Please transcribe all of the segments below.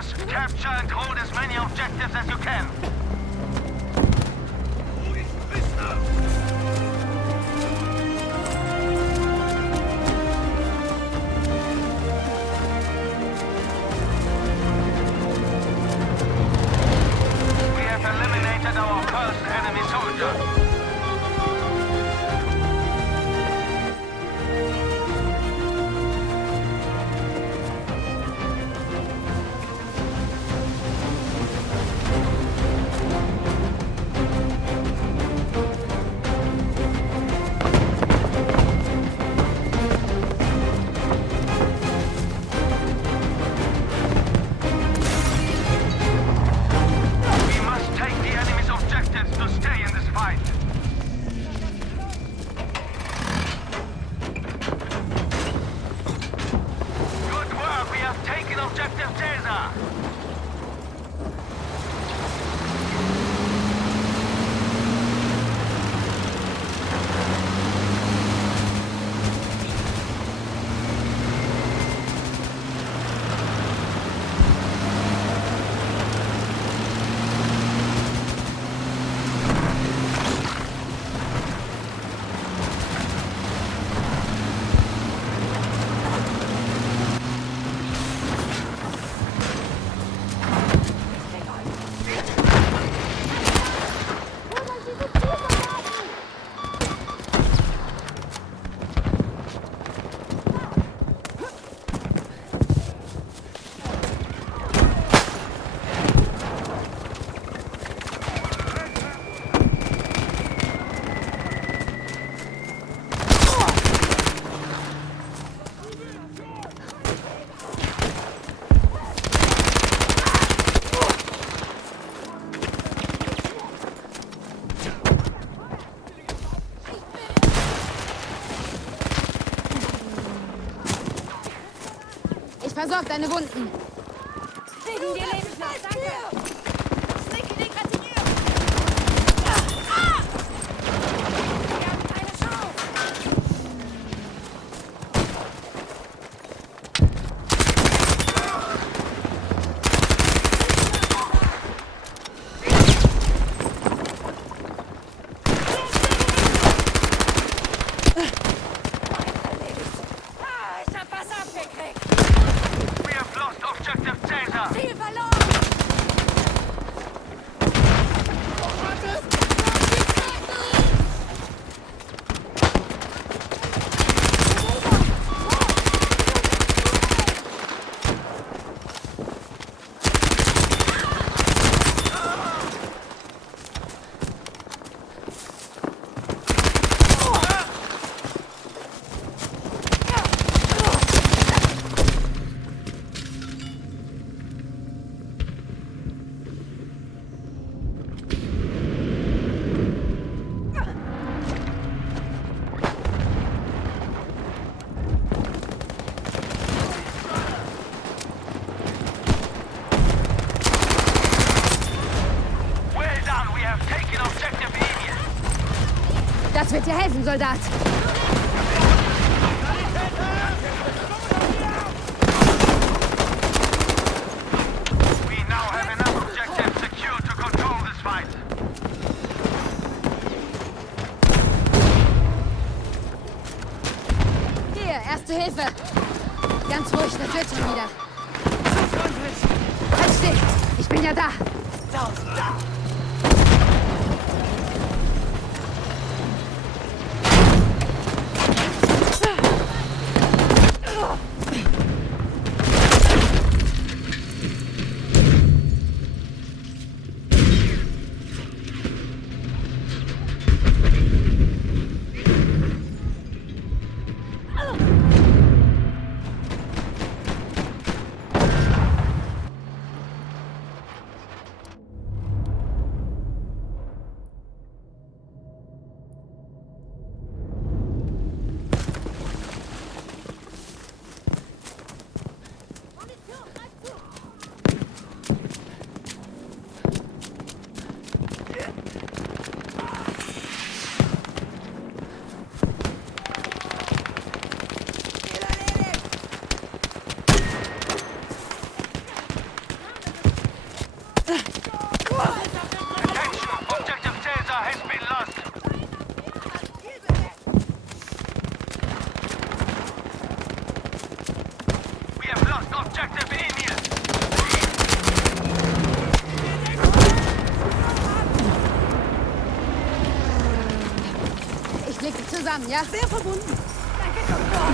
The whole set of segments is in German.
must capture and hold as many objectives as you can. We have eliminated our first enemy soldier. Objective Caesar! Versorg deine Wunden. Wegen dir lebe ich noch, danke. Wir haben keine Chance. Ich hab was abgekriegt. We have lost Objective Caesar! Ziel verloren. Das wird dir helfen, Soldat. We now have enough objectives secure to control this fight. Hier, erste Hilfe. Ganz ruhig, das wird schon wieder. Halt still, ich bin ja da. zusammen, ja? Sehr verbunden. Danke, Doktor.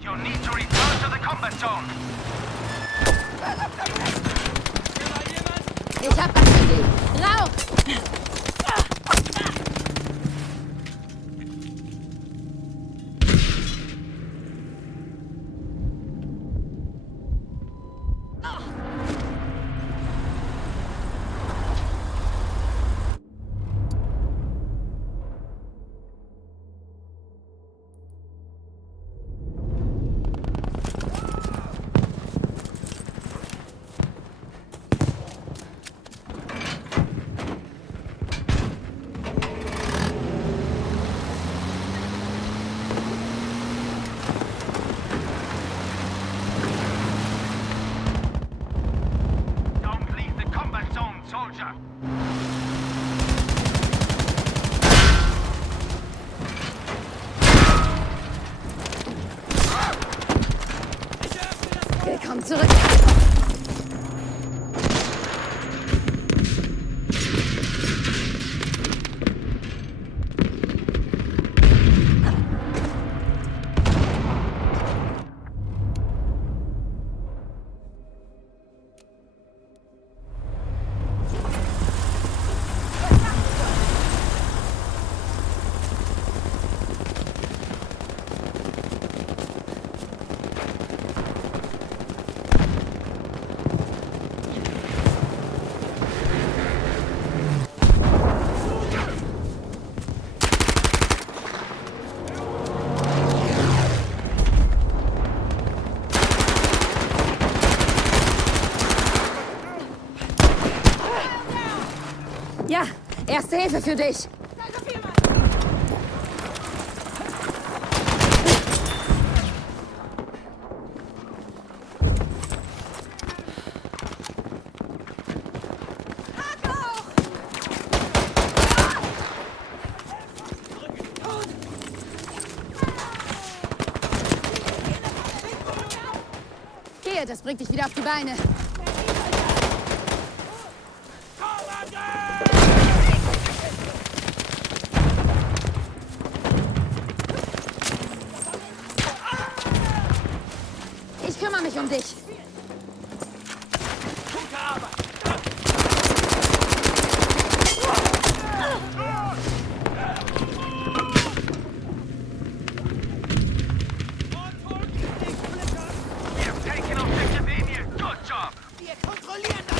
You need to return to the combat zone. Ich hab was für Sie. Rauch! Don't leave the combat zone, soldier. Willkommen zurück. Ja, erste Hilfe für dich. Danke vielmals. Gehe, das bringt dich wieder auf die Beine. Ich kümmere mich um dich. You've taken objective Emil. Good job. Wir kontrollieren das.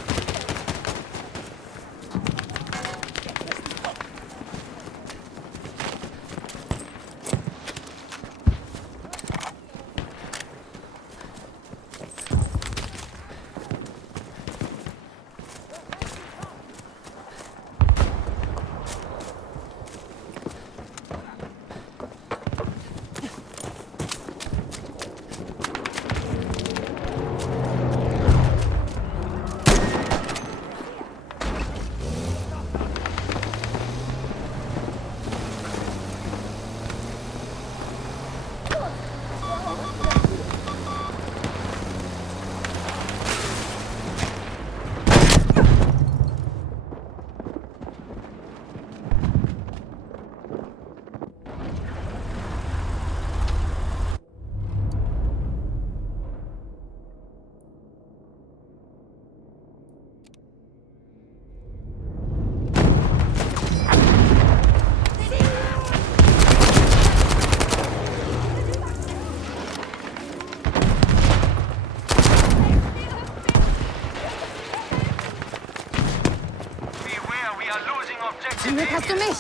objective Zum Glück hast du Emil. mich.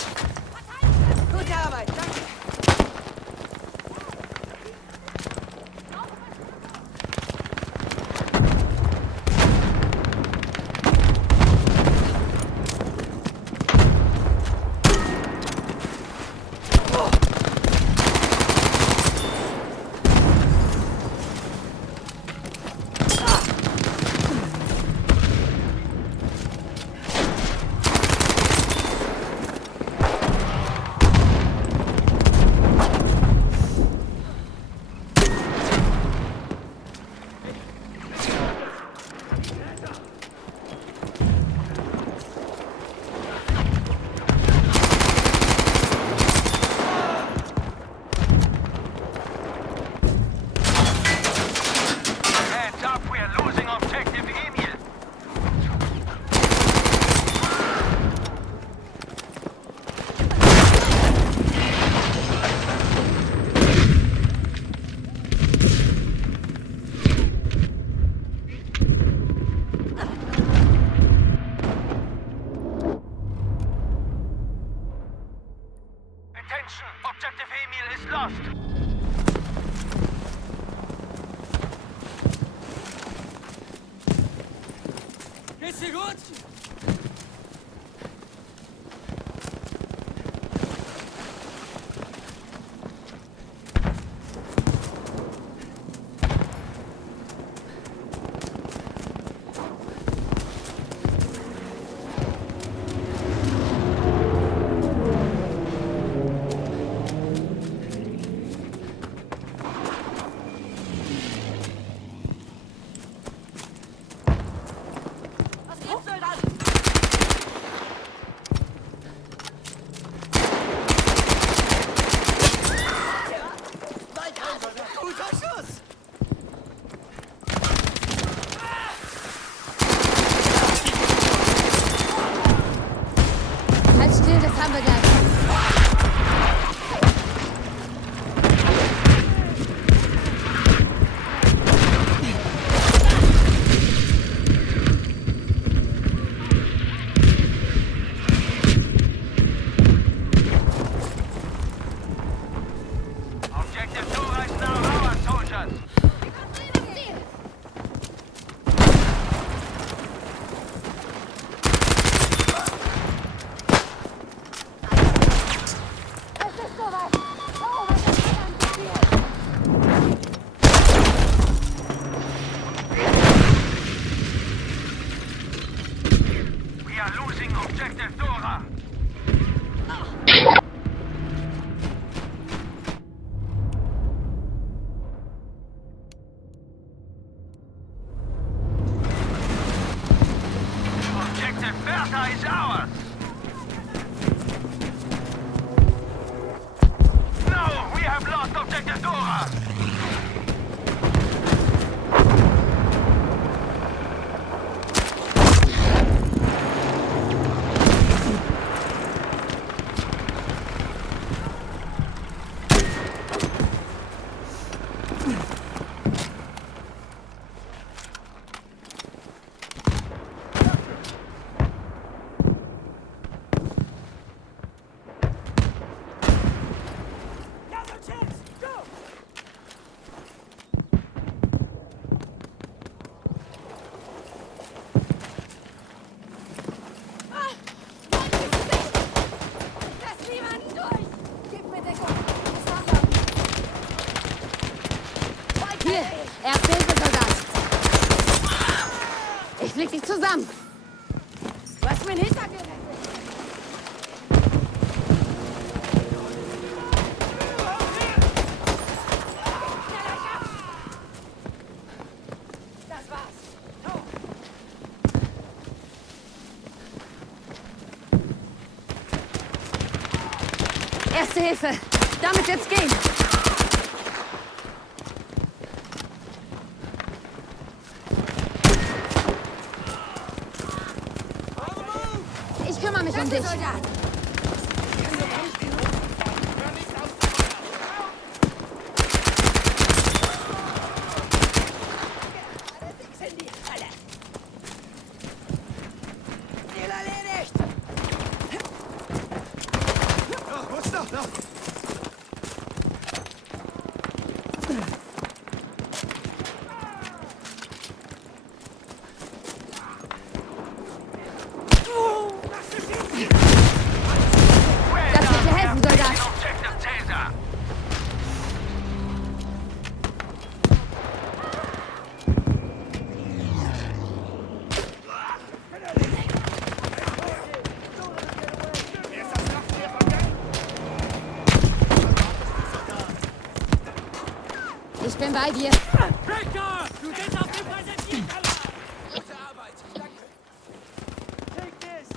Gute Arbeit, danke. Heads up, we're losing objective Emil. Attention, objective Emil is lost. Geht's dir gut? Was gibt's, Soldat? Guter Schuss! Halt still, das haben wir gleich. Objective Dora is now ours, soldiers. Es ist soweit. Oh, was ist hier passiert? We are losing objective Dora. Objective Bertha is ours. No, we have lost objective Dora. Now's our chance! Go! Ah! Mann, bist du sicher? Lass niemanden durch! Gib mir Deckung! Was haben wir? Hier! Erste Hilfe, Soldat! Ich flieg dich zusammen! Du hast mir einen Hintern gerettet! Das war's! Oh. Erste Hilfe! Damit jetzt gehen! Ich kümmere mich um dich. Soldat! Fix in die Falle! Ziel erledigt! Das wird dir helfen, Soldat. Objective Caesar. Ich bin bei dir. Richter! Du bist auf dem Präsentierteller! Gute Arbeit. Danke. Take this!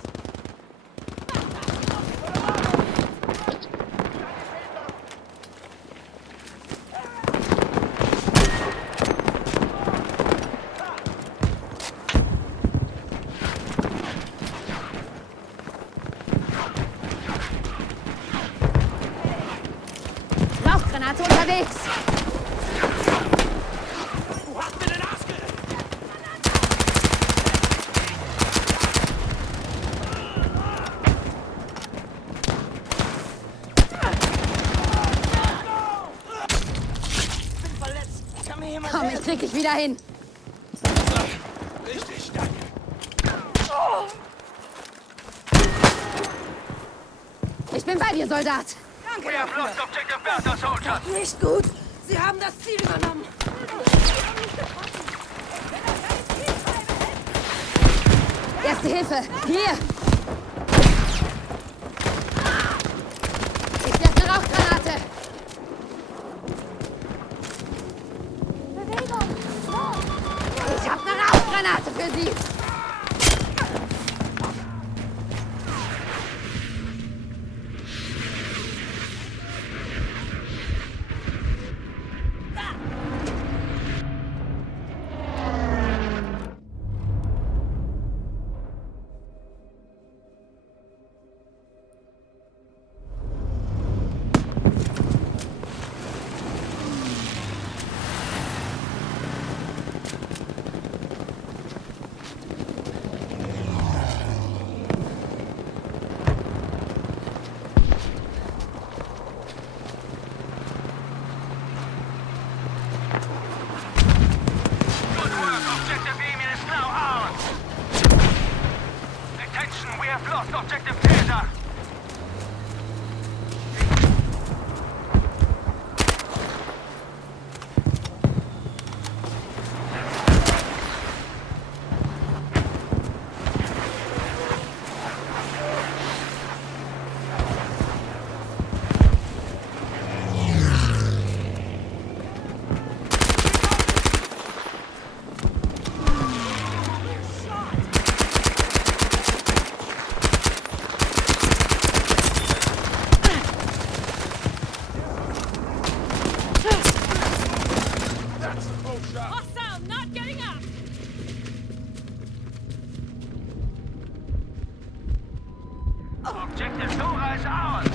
Rauchgranate unterwegs. Du hast mir den Arsch gerettet! Bin verletzt. Kann mir jemand Komm, ich helfen? krieg dich wieder hin. Richtig, danke. Ich bin bei dir, Soldat. Danke We have dafür. lost objective Bertha, soldiers. Nicht gut. Sie haben das Ziel übernommen. Sie haben mich getroffen. Wenn er keine Zielscheibe hält. Erste Hilfe. Hier. Ich werfe eine Rauchgranate. Bewegung! Los! Ich habe eine Rauchgranate für Sie. Good work. Objective Emil is now ours. Attention, we have lost objective Caesar. Hostile, not getting up! Objective Dora is ours.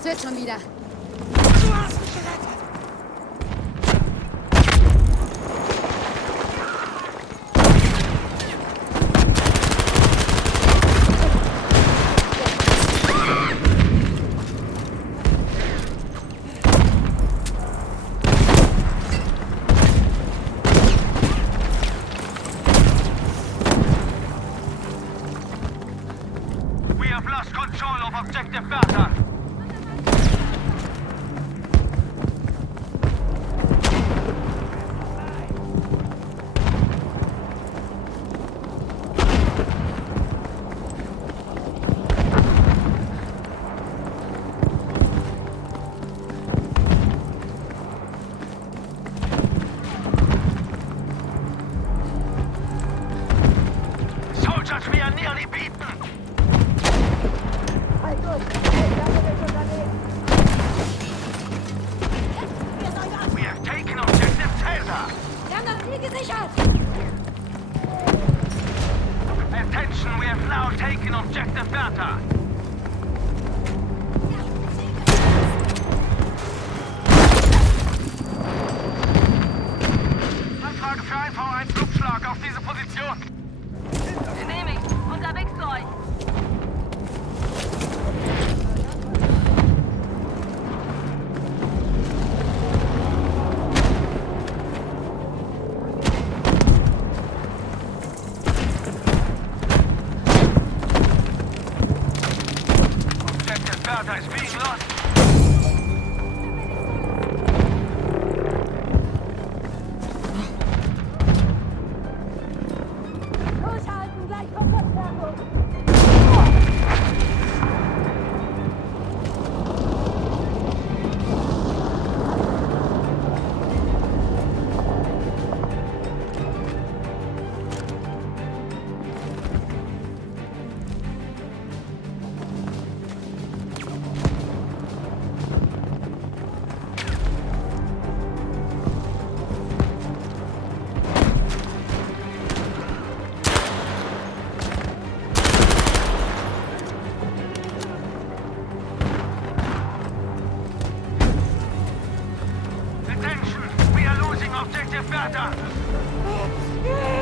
Das wird schon wieder. Du hast mich gerettet! We have lost control of objective Bertha. Soldiers, we are nearly beaten. Halt durch! Hey, da bin ich unterwegs! Wir sollen ab! We have taken objective Caesar. Wir haben das Ziel gesichert. Attention, we have now taken objective Bertha. Anfrage für ein V1-Flugschlag auf diese Position. Genehmigt. Unterwegs zu euch. Objective Bertha is being lost. Durchhalten, gleich kommt Verstärkung! Attention, we are losing objective Bertha.